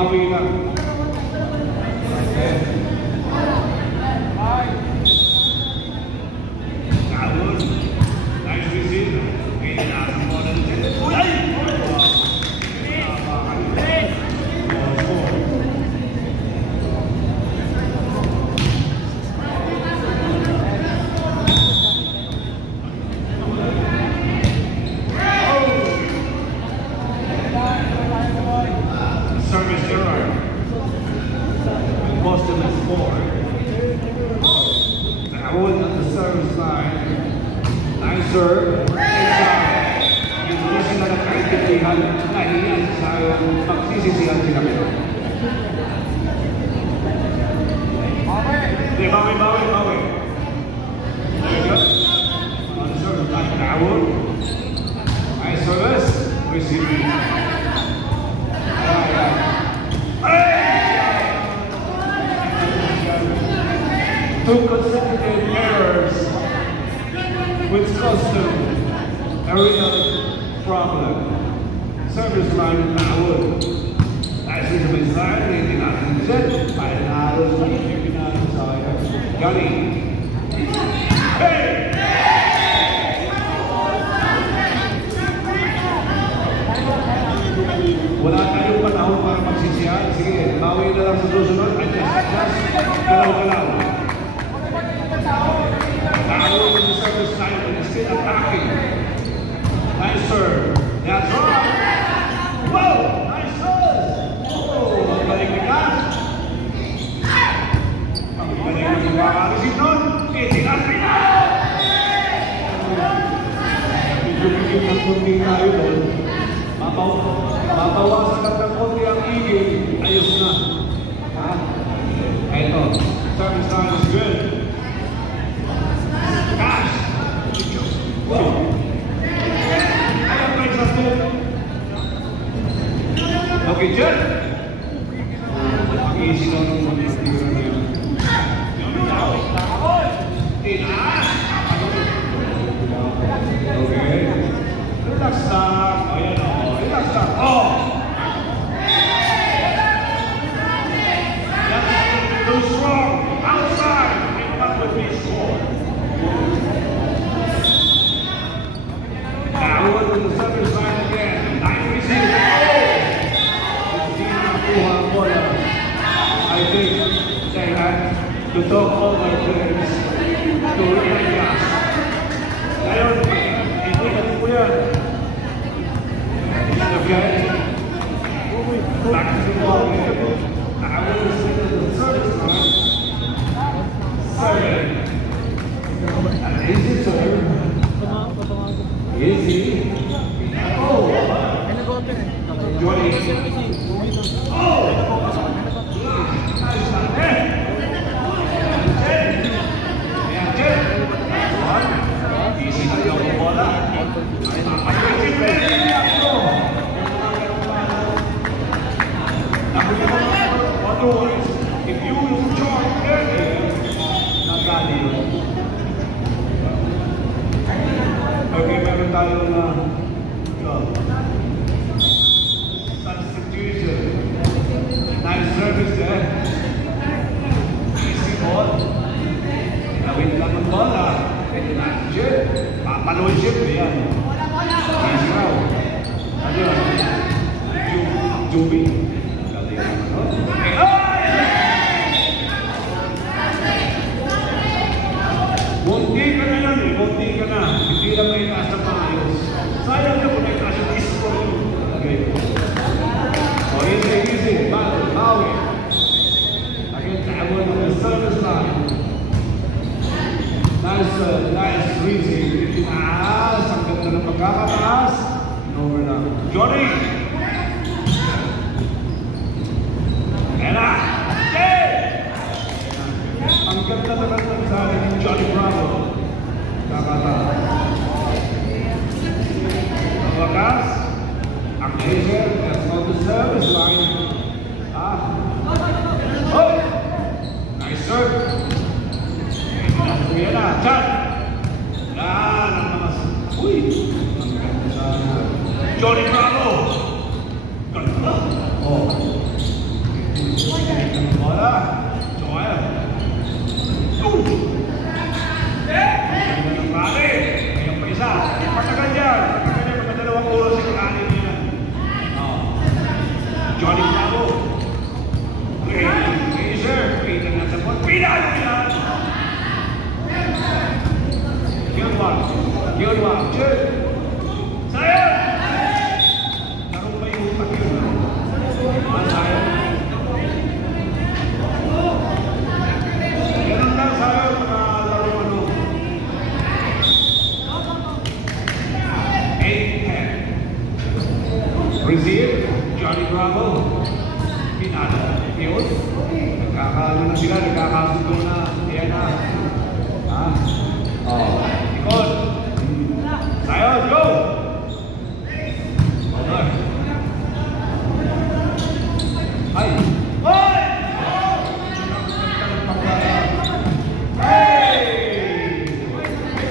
bawi lang. Okay. Tawon. Nice receive. Pinasang mo na din. Uy! Ay! Service error. Boston is 4. Tawon at the service line. Nice serve. Hindi sila nagkaintindihan. Nahiyan sa magsisisihan sila. Hindi, bawi. There you go. On the service line, Tawon. Nice service. Receiving. Two consecutive errors, which caused them a real problem. Service line Tawon. As is the side, they did not consent by an arrow, Johnny. Hey! Wala tayong panahon para magsisiyan. Sige, bawi na lang sa susunod. Adjust. Galaw-galaw. Tawon in the service line and is still attacking. Nice serve. That's right. Whoa! Nice serve! Oh, ang galing ni Gas. Ang galing ni Wakarisin nun. Itinapin na! Medyo-medyo ng kunting tayo doon. Mabawasan lang ng konti ang igil. Ayos na. Ha? Ito. Service line is good. Cash! Ayan, breaks us in. Okay, Jet. Ang easy lang ng mga tira niya. Tinaas! Okay. Relax lang. Ayan o. Relax lang. Oh! Too strong. Outside. And that would be scored. Tawon on the service line again. Nice receive. Hindi nakuha ang bola. I think they had to talk over things to realize. Ngayon, hindi natin po yan. Okay? Back to the ball game. Tawon is in the service line. 7. An easy serve. Easy. Oh! Johnny. Oh! Nice one. 10. Yeah, 10. Easy na yung bola. Otherwise, if you charge earlier, nagali yun. Okay, meron tayo na substitution. Nice service there. Easy ball. Nawin lang ang bola. Ito na, Jip. Papaloy Jip. Ayan. Easy raw. Ano yun? Jubi. Okay. Bunti ka na yan eh. Bunti ka na. Hindi lang may taas na maayos. Sayang na kung may taas na ispo yun. Okay. O, easy. Bawi. Again, Tawon on the service line. Nice reaching. Itaas. Ang ganda ng pagkakataas. Over na. Johnny! Ela! Hey! Ang ganda na nagsasabi ni Johnny Bravo. Kakataas. Ang wakas, ang laser, that's not the service line. Oh! Nice serve. Kuya na, Chan! Yan, ang namas. Uy! Ang ganda sa Johnny Bravo! Ganda! Oh! Sayang! Tarong pa yung utak yun. Sayang. Ganun lang sayang mga laro ano. 8-10. Receive, Johnny Bravo. Pinado. Yun. Nagkakaano na sila, nagkakasundo na. Ayan na. Ikot. Sayang, go! Over. Ay! Oy! Hey!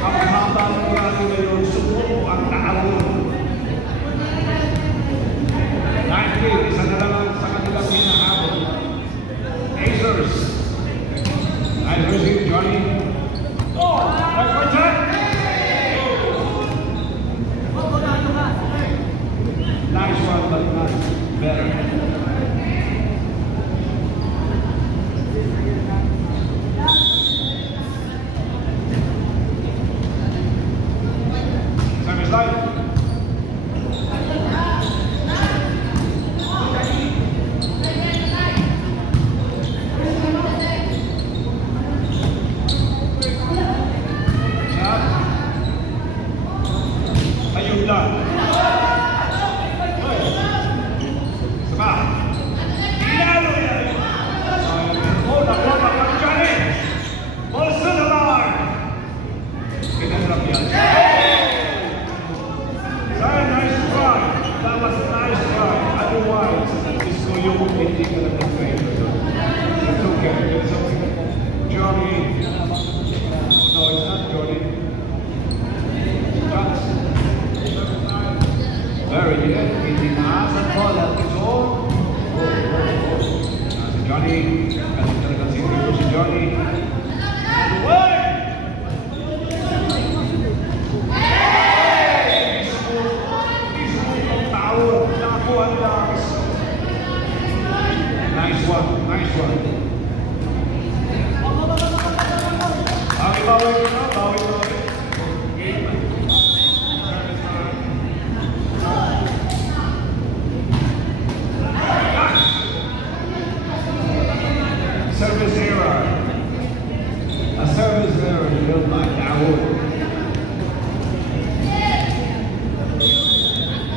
Ang haba ng mga ngayon, sumuko ang taawon. 9-3, isa na lang sa kanilang hinahabol. Acers. Nice receive, Johnny. Oh! Nice one, Jack! Nice one, but not better. Service line. Ayun lang. Very good. Itinaas ang bola. Si Johnny. Kasi talagang siniguro si Johnny. Away! Ismong ang tao. Nakakuha nila. Nice one. Nice one. Bawi ko na. Bawi ko na. Service error. A service error built by Dawood.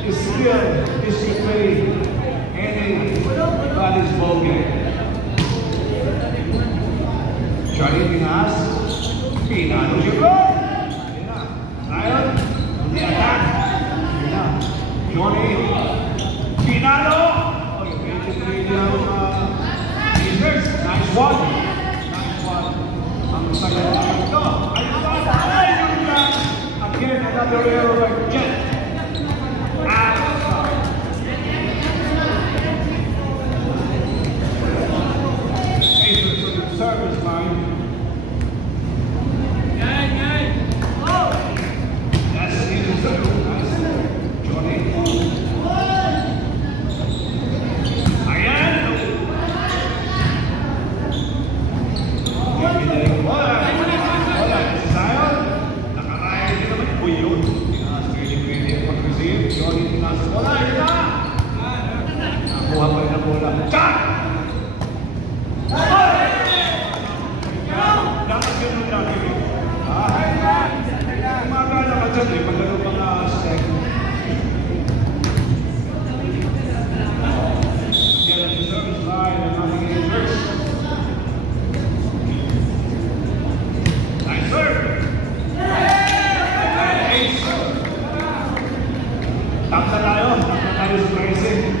It's still, this could be anybody's ball game. Johnny Pinas. Pinado siya ko. Ayan na. Zion. On the attack. Ayan na. Johnny. Pinado. Oh, you made it nice one. Nice one. Ang sagot ito. Ayun na. Again, another error by Jet. Acers to the service line. That's the intercept. Nice. Johnny. Nakuha pa rin ang bola. Shot! Dapat yun ang lagi. Kumagana ka dyan eh. Pagkano mga step. Get on the service line and nothing in reverse. Nice serve! Takta tayo sa pricing.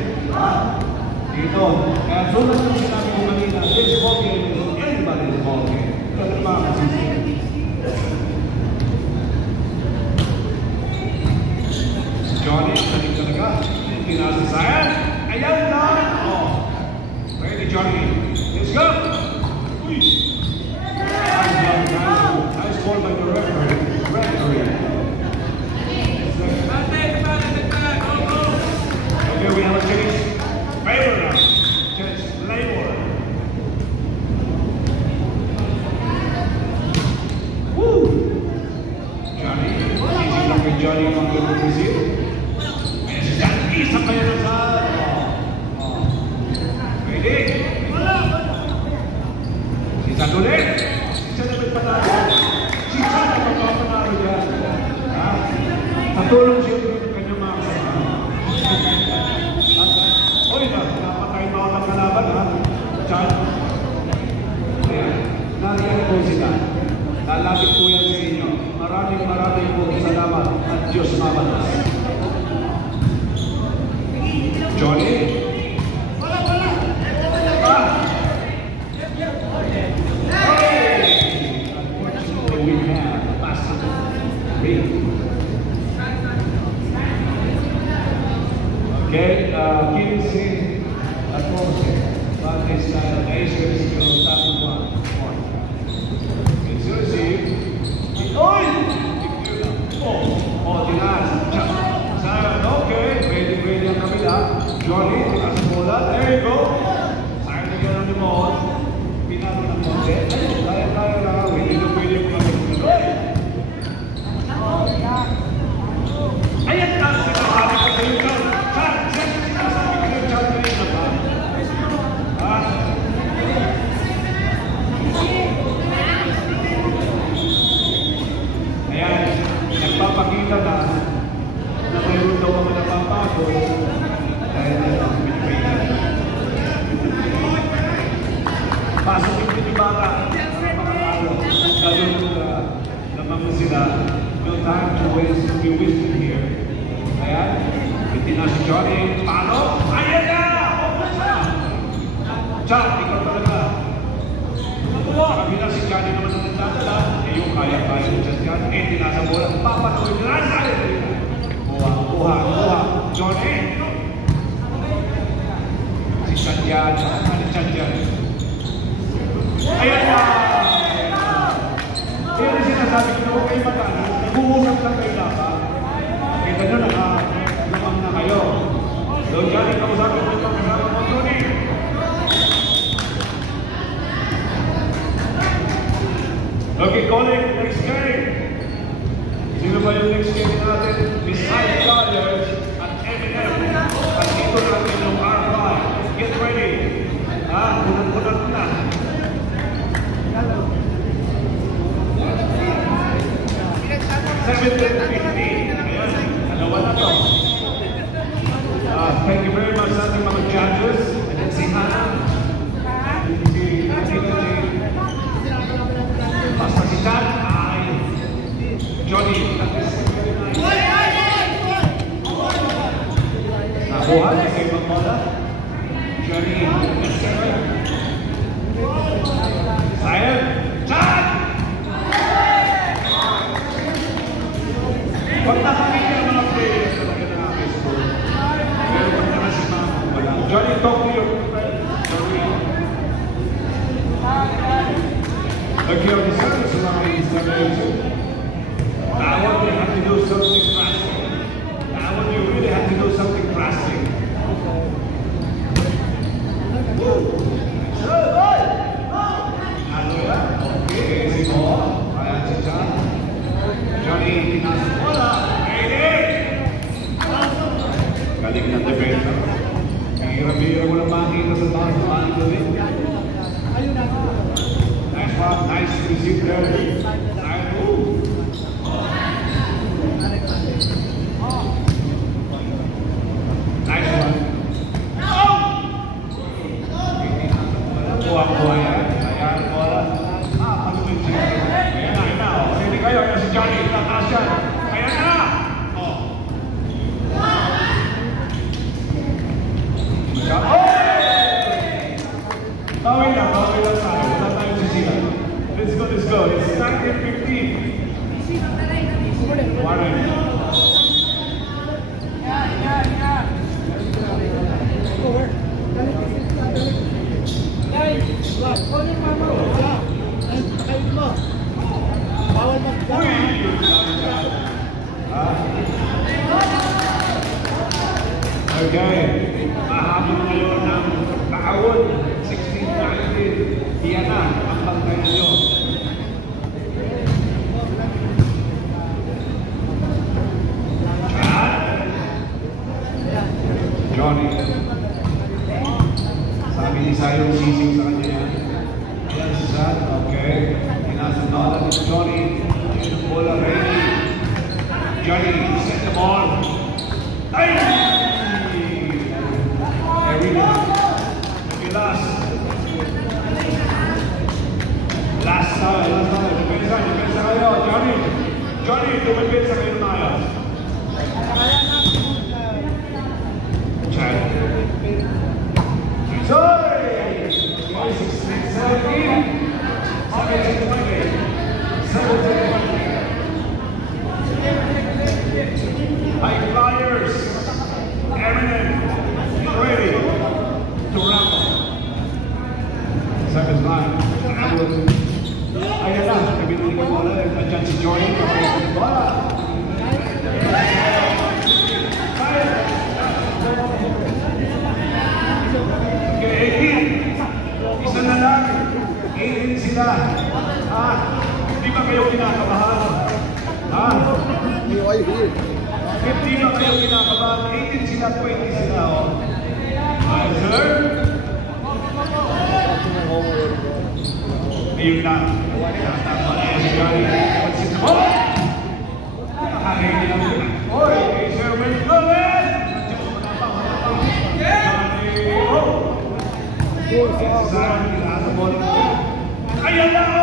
Dito. Kaya sulat yung sinabi ko kanina, this ball game is anybody's ball game. Ito na mga kasisip. Johnny, ang saling talaga. Pinasasayan. Ayan na! Oh. Ready, Johnny. Let's go! Uy! Nice ball by the referee. Okay, we have a change. Favor now. Change labor. Woo! Johnny. Easy look at Johnny on bago mag-receive. Yan, isa pa yan sa... Pwede. Si Chan ulit. Si Chan na nagpanalo. Si Chan na magpapanalo dyan. Natulong siya ng kanyang mga kasama. Hoy, napatay mo ako ng kalaban, ha? Chan. Ayan, nariyan po sila. Lalapit po yan sa inyo. Maraming po salamat at Diyos mabalas. Johnny? Unfortunately, we have a basket. Okay, 15 at 14. Bakit sa Asia is yung top 1. It's your receive. Oy! Oh, tinas. Sayang, okay. Ready ang kabila. Johnny, tinas ang bola. There you go. Sayang na gano'n ni Mohon. Pinalo ng konti. Kaya na. Hindi na pwede yung mga. Ayan ka. Sinasabi ka kayo ka. Nagpapakita na mayroon daw mga napapago dahil pasok yung pinibaka para makakalo gano'n naman sila no time to waste be wasted here. Ayan, itina si Johnny. Paano? Ayan na! Chan, ikaw talaga. Kabila si Johnny naman ang nagdadala. Eh yung kaya-kaya ni Chan, eh tinasa bola. Papatuloy na sa'yo. Kuha. Johnny. Si Chan yan. Ano Chan yan? Ayan na! Kaya na sinasabi ko na huwag kayo magano. Nag-uusap lang kayo dapat. Kaya ganyan nakamang na kayo. So Johnny, kausapin mo ito. Kasama mo, Johnny. Okay, calling next game. Sino ba yung next game natin? Beside Dodgers at M&M. At dito natin yung R5. Get ready. Punat-punat na. 7:50. Ayan, dalawa na to. Thank you very much sa ating mga judges. And then si Hannah. Basta si Chan ay Johnny. Nakuha na sa ibang bola. Johnny. Sayang. Chan! Pag nakakita ng mga players talaga ng aking school, pero pag nakasama ko wala. Johnny, talk to your friend. Okay, on the service line is that one you have to do something drastic. That one you really have to do something drastic. Ano yan? Okay, si Mo. Ayan si Chan. Johnny, tinasa bola. Galing ng defender. Hirap-hirap mo na makita sa bawat paano gawin. Nice receive there. Nice move. Nice one. Kuha yan. Ayan, bola. Pag-uwi siya. Ayan na. Hindi kayo. Ayan si Johnny. Tataas yan. Ayan na. Bawin lang tayo. Wala tayong sisila. Let's go. It's 19:15. Warren. Okay. Mahabang ngayon ng taon. 16-19. Iyan na ang pagkain nyo. Johnny. Sabi ni Sayong sisig sa kanya yan. Ayan si Sad, okay. Pinasundala ni Johnny. Ayan ang bola, ready. Johnny, set the ball. Ay! Erina. Maybe last. Last time. Depensa kayo. Johnny, dumepensa kayo na ayos. Chad. Sorry! 17. High Flyers. Eminem. Ready to rumble. Seventh line. Ayan na. Nabinuli ko bola. Nandiyan si Johnny. Bola. Isa na lang, 18 sila. Hindi ba kayo kinakabahan? Hindi ba kayo kinakabahan? 18 sila, 20 sila. Sir? Ayun na. Ayan si Johnny. Nakakainin lang sila. Oy, Sir Will Gomez! Johnny, oh! Ayan na!